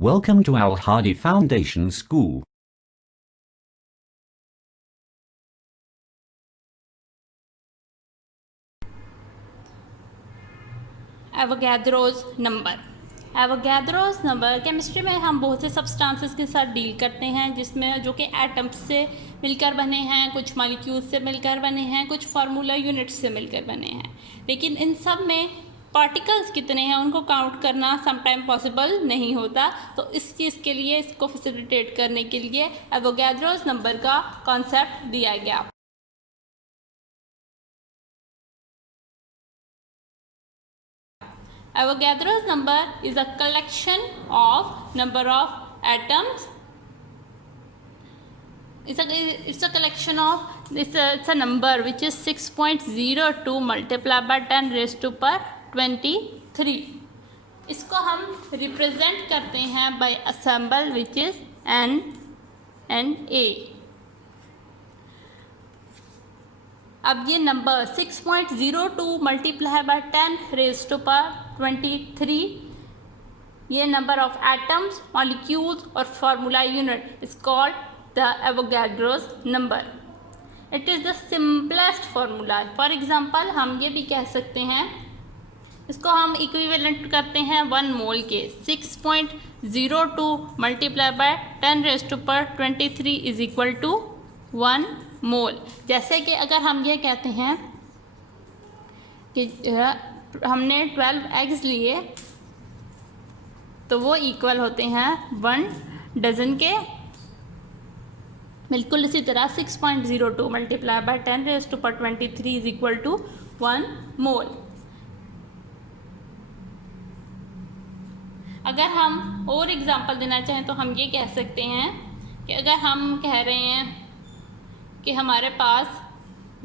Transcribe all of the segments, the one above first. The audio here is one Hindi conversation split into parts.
Welcome to Al Hadi Foundation School. Avogadro's number chemistry में हम बहुत से सब्सटेंसेस के साथ डील करते हैं, जिसमें जो कि एटम्स से मिलकर बने हैं, कुछ मॉलिक्यूल्स से मिलकर बने हैं, कुछ फार्मूला यूनिट्स से मिलकर बने हैं। लेकिन इन सब में पार्टिकल्स कितने हैं उनको काउंट करना समटाइम पॉसिबल नहीं होता। तो इस चीज़ के लिए, इसको फैसिलिटेट करने के लिए एवोगैड्रोस नंबर का कॉन्सेप्ट दिया गया। Avogadro's number is a collection of number of atoms. It's a collection of it's a number which is 6.02 multiplied by 10 raised to power 23. इसको हम रिप्रेजेंट करते हैं by a symbol which is N and A. अब ये number 6.02 multiply by 10 raise to power 23, ये नंबर ऑफ एटम्स, मॉलिक्यूल्स और formula unit is called the Avogadro's number. It is the simplest formula. For example हम ये भी कह सकते हैं, इसको हम इक्विवेलेंट करते हैं 1 मोल के। 6.02 multiply by 10 raise to power 23 is equal to 1 mole. जैसे कि अगर हम ये कहते हैं कि हमने 12 एग्स लिए तो वो इक्वल होते हैं 1 डजन के। बिल्कुल इसी तरह 6.02 multiply by 10 raise to power 23 is equal to 1 mole. अगर हम और एग्जांपल देना चाहें तो हम ये कह सकते हैं कि अगर हम कह रहे हैं कि हमारे पास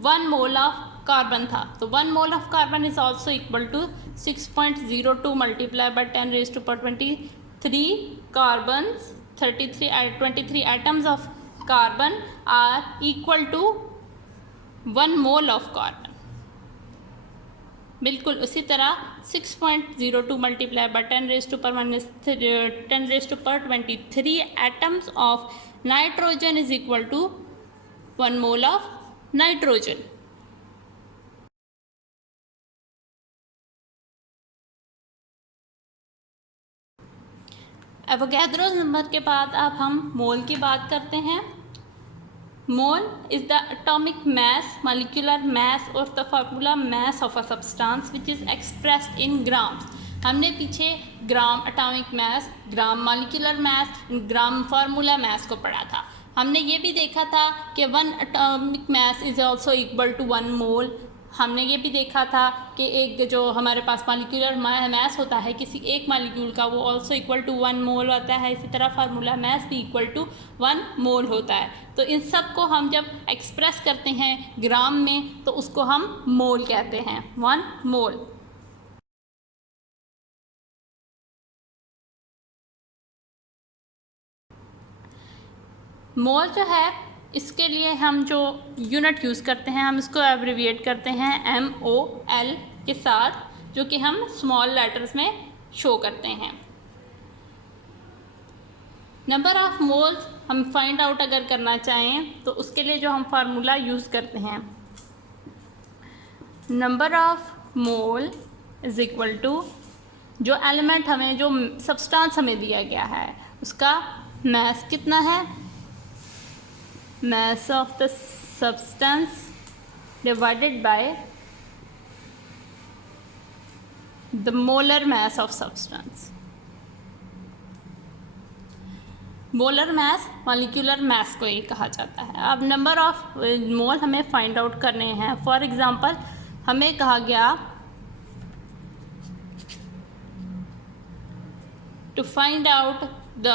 1 मोल ऑफ कार्बन था, तो 1 mole of carbon is also equal to 6.02 multiply by 10 raise to power 23 carbons. 23 atoms of carbon are equal to 1 mole of carbon. बिल्कुल उसी तरह 6.02 multiply by 10 raise to power 10 raise to power 23 atoms of nitrogen is equal to 1 mole of nitrogen. Avogadro's number के बाद अब हम मोल की बात करते हैं। Mole is the atomic mass, molecular mass और the formula mass of a substance which is expressed in grams. हमने पीछे gram atomic mass, gram molecular mass, gram formula mass को पढ़ा था। हमने ये भी देखा था कि 1 atomic mass is also equal to 1 mole. हमने ये भी देखा था कि एक जो हमारे पास मॉलिक्यूलर मास होता है किसी एक मॉलिक्यूल का, वो ऑल्सो इक्वल टू 1 मोल होता है। इसी तरह फार्मूला मास भी इक्वल टू 1 मोल होता है। तो इन सब को हम जब एक्सप्रेस करते हैं ग्राम में तो उसको हम मोल कहते हैं, 1 मोल। मोल जो है, इसके लिए हम जो यूनिट यूज़ करते हैं हम इसको एब्रिविएट करते हैं MOL के साथ, जो कि हम स्मॉल लेटर्स में शो करते हैं। नंबर ऑफ मोल्स हम फाइंड आउट अगर करना चाहें तो उसके लिए जो हम फार्मूला यूज़ करते हैं, number of mole is equal to जो एलिमेंट हमें, जो सब्सटेंस हमें दिया गया है उसका मास कितना है, mass of the substance divided by the molar mass of substance। Molar mass molecular मास को ये कहा जाता है। अब नंबर ऑफ मोल हमें फाइंड आउट करने हैं। फॉर एग्जांपल हमें कहा गया टू फाइंड आउट द,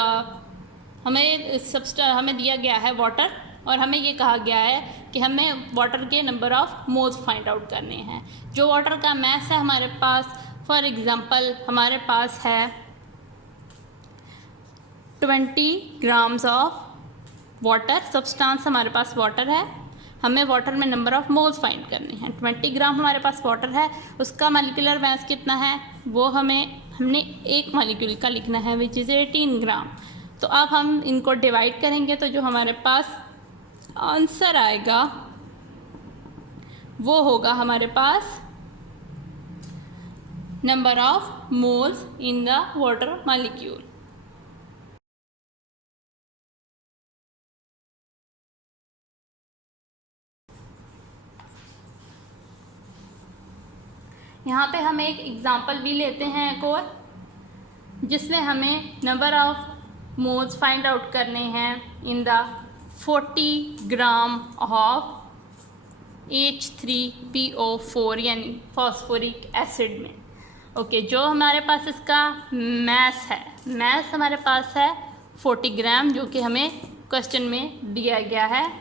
हमें दिया गया है वाटर और हमें ये कहा गया है कि हमें वाटर के number of moles find out करने हैं। जो वाटर का मास है हमारे पास, फॉर एग्जांपल हमारे पास है 20 ग्राम्स ऑफ वाटर, सब्सटेंस हमारे पास वाटर है। हमें वाटर में नंबर ऑफ मोल्स फाइंड करने हैं। 20 ग्राम हमारे पास वाटर है, उसका मॉलिक्यूलर मास कितना है वो हमने एक मॉलिक्यूल का लिखना है विच इज़ 18 ग्राम। तो अब हम इनको डिवाइड करेंगे तो जो हमारे पास आंसर आएगा वो होगा हमारे पास number of moles in the water molecule. यहाँ पे हम एक एग्जांपल भी लेते हैं एक और, जिसमें हमें number of moles find out करने हैं in the 40 gram of H3PO4 यानी फॉस्फोरिक एसिड में। ओके, जो हमारे पास इसका मैस है, मैस हमारे पास है 40 ग्राम, जो कि हमें क्वेश्चन में दिया गया है।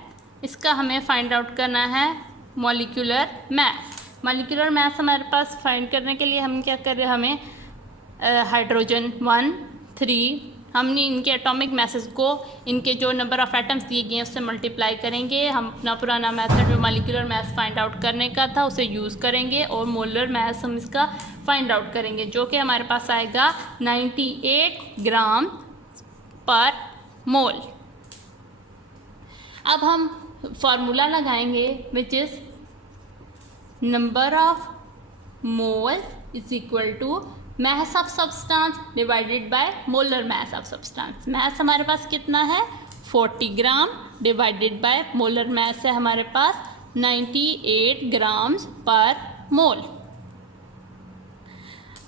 इसका हमें फाइंड आउट करना है मॉलिक्यूलर मैस। मॉलिक्यूलर मैस हमारे पास फाइंड करने के लिए हम क्या कर रहे हैं, हमें हाइड्रोजन 1, 3, हमने इनके एटॉमिक मैसेज को इनके जो नंबर ऑफ एटम्स दिए गए हैं उससे मल्टीप्लाई करेंगे। हम अपना पुराना मेथड जो मॉलिक्यूलर मैस फाइंड आउट करने का था उसे यूज़ करेंगे और मोलर मैस हम इसका फाइंड आउट करेंगे, जो कि हमारे पास आएगा 98 ग्राम पर मोल। अब हम फार्मूला लगाएंगे which is number of mole is equal to mass of substance divided by molar mass of substance। mass हमारे पास कितना है 40 gram divided by molar mass है हमारे पास 98 ग्राम्स पर मोल।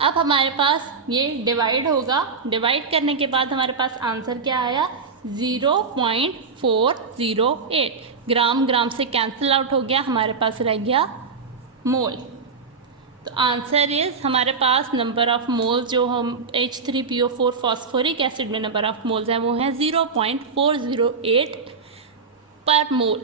अब हमारे पास ये डिवाइड होगा, डिवाइड करने के बाद हमारे पास आंसर क्या आया 0.408। ग्राम ग्राम से कैंसिल आउट हो गया, हमारे पास रह गया मोल। तो आंसर इज़ हमारे पास नंबर ऑफ मोल्स जो हम H3PO4 फॉस्फोरिक एसिड में नंबर ऑफ मोल्स हैं वो हैं 0.408 पर मोल।